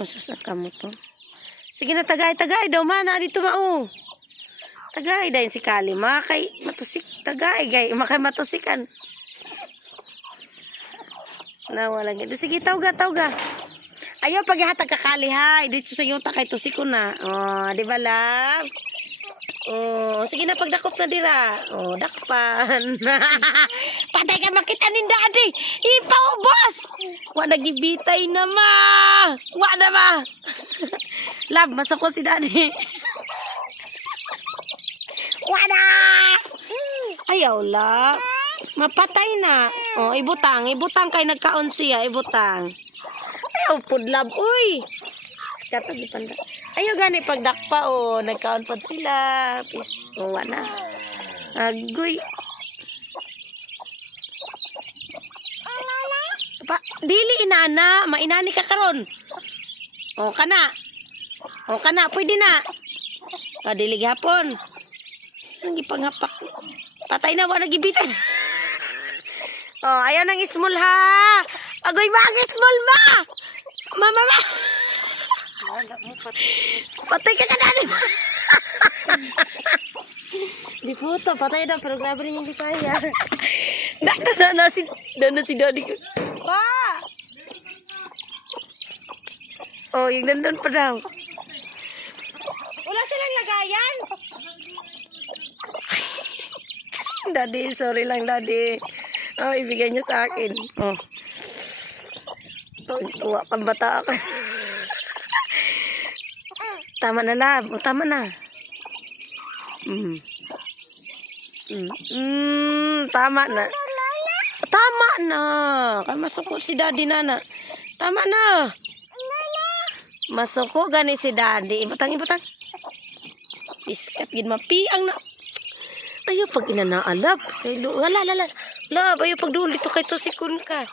O, sasaka mo to. Sige na, tagay daw man. Dito mao. Tagay dahil si Kali. Makay matusik. Tagay, gay. Makay matusikan. Nawala gito. Sige, tawga. Ayaw, paghihatag ka Kali, ha. Dito sa yuta kay tusiko na. O, di ba, love? Oh, sige na pagdakop na dira. Oh, dakpan. Patay ka makita ni Daddy. Ipaw, boss. Wa nagibitay na ma. Wa na ma. Love, masako si Daddy. Wa na. Ayaw, love. Mapatay na. Oh, ibutang kay nagkaon siya, ibutang. Ayaw pud, love. Uy. Katag ipanda. Ayaw gani pagdakpa o nagkaon pod sila. Pis o na. Agoy. Pa, dili inana, mainani ka karon. O kana, pwede na. Ah, dili gihapon. Sino gipanghapak? Patay na wa nagibitan. Oh, ayaw nang small ha. Agoy mag-small ma. Mama. Patay ka kadali. Di foto, patay na. Pero grabe rin yung di kaya. Na si Daddy ko. Pa! Oh, yung nandun pa daw. Wala silang lagayan. Daddy, sorry lang Daddy. Oh, ibigay niya sa akin. Oh. Tuwa kang bata ako. Tama na, love. O, tama na. Tama na. Tama na. Kaya masuko si Daddy, nana. Tama na. Masuko gani si Daddy. Ibutang. Iskat, gin mapiang na. Ayaw pag inanaalab. Wala. Love, ayaw pag doon dito kay tusikon ka.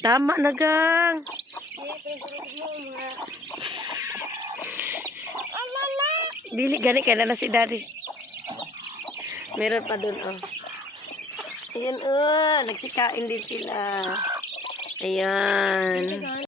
Tama na, gang. Dili gani kaya na si Daddy. Meron pa doon, oh. Ayan, oh. Nagsikain din sila. Ayan.